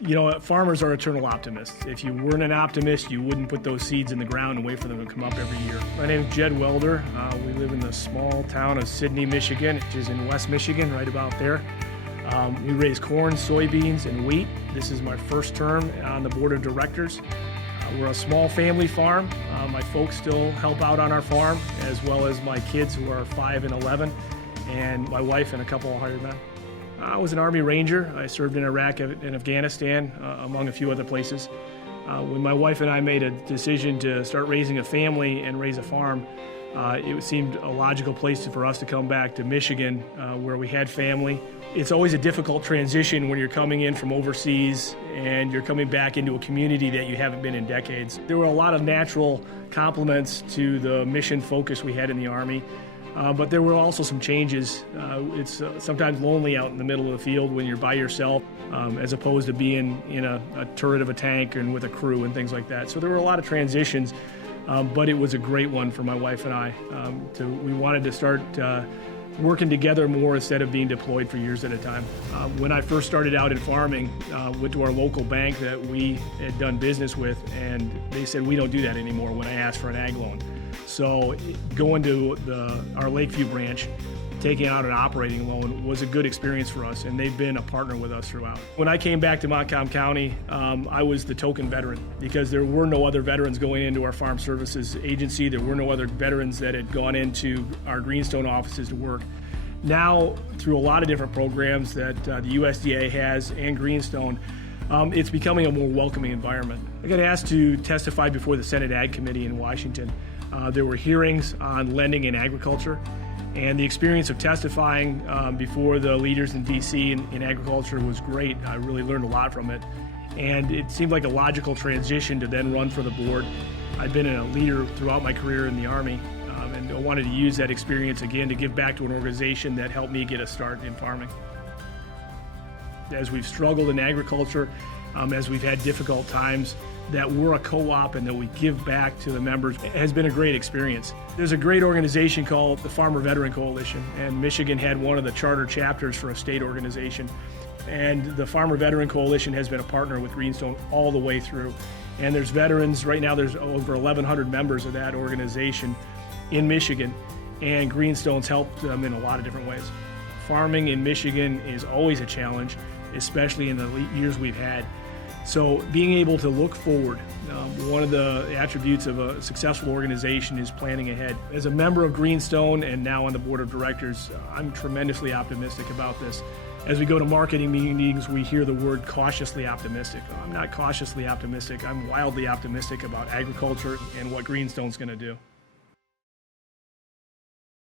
You know, farmers are eternal optimists. If you weren't an optimist, you wouldn't put those seeds in the ground and wait for them to come up every year. My name is Jed Welder. We live in the small town of Sidney, Michigan, which is in West Michigan, right about there. We raise corn, soybeans, and wheat. This is my first term on the board of directors. We're a small family farm. My folks still help out on our farm, as well as my kids who are 5 and 11, and my wife and a couple of hired men. I was an Army Ranger. I served in Iraq and Afghanistan, among a few other places. When my wife and I made a decision to start raising a family and raise a farm, it seemed a logical place for us to come back to Michigan, where we had family. It's always a difficult transition when you're coming in from overseas and you're coming back into a community that you haven't been in decades. There were a lot of natural complements to the mission focus we had in the Army. But there were also some changes. It's sometimes lonely out in the middle of the field when you're by yourself, as opposed to being in a turret of a tank and with a crew and things like that. So there were a lot of transitions, but it was a great one for my wife and I. We wanted to start working together more instead of being deployed for years at a time. When I first started out in farming, went to our local bank that we had done business with, and they said, we don't do that anymore when I asked for an ag loan. So going to our Lakeview branch, taking out an operating loan was a good experience for us, and they've been a partner with us throughout. When I came back to Montcalm County, I was the token veteran because there were no other veterans going into our Farm Services Agency. There were no other veterans that had gone into our GreenStone offices to work. Now, through a lot of different programs that the USDA has and GreenStone, it's becoming a more welcoming environment. I got asked to testify before the Senate Ag Committee in Washington. There were hearings on lending in agriculture, and the experience of testifying before the leaders in DC in agriculture was great. I really learned a lot from it, and it seemed like a logical transition to then run for the board. I've been a leader throughout my career in the Army, and I wanted to use that experience again to give back to an organization that helped me get a start in farming. As we've struggled in agriculture, as we've had difficult times, that we're a co-op and that we give back to the members has been a great experience. There's a great organization called the Farmer Veteran Coalition, and Michigan had one of the charter chapters for a state organization. And the Farmer Veteran Coalition has been a partner with GreenStone all the way through. And there's veterans, right now there's over 1,100 members of that organization in Michigan, and GreenStone's helped them in a lot of different ways. Farming in Michigan is always a challenge, especially in the years we've had. So being able to look forward, one of the attributes of a successful organization is planning ahead. As a member of GreenStone and now on the board of directors, I'm tremendously optimistic about this. As we go to marketing meetings, we hear the word cautiously optimistic. I'm not cautiously optimistic, I'm wildly optimistic about agriculture and what GreenStone's going to do.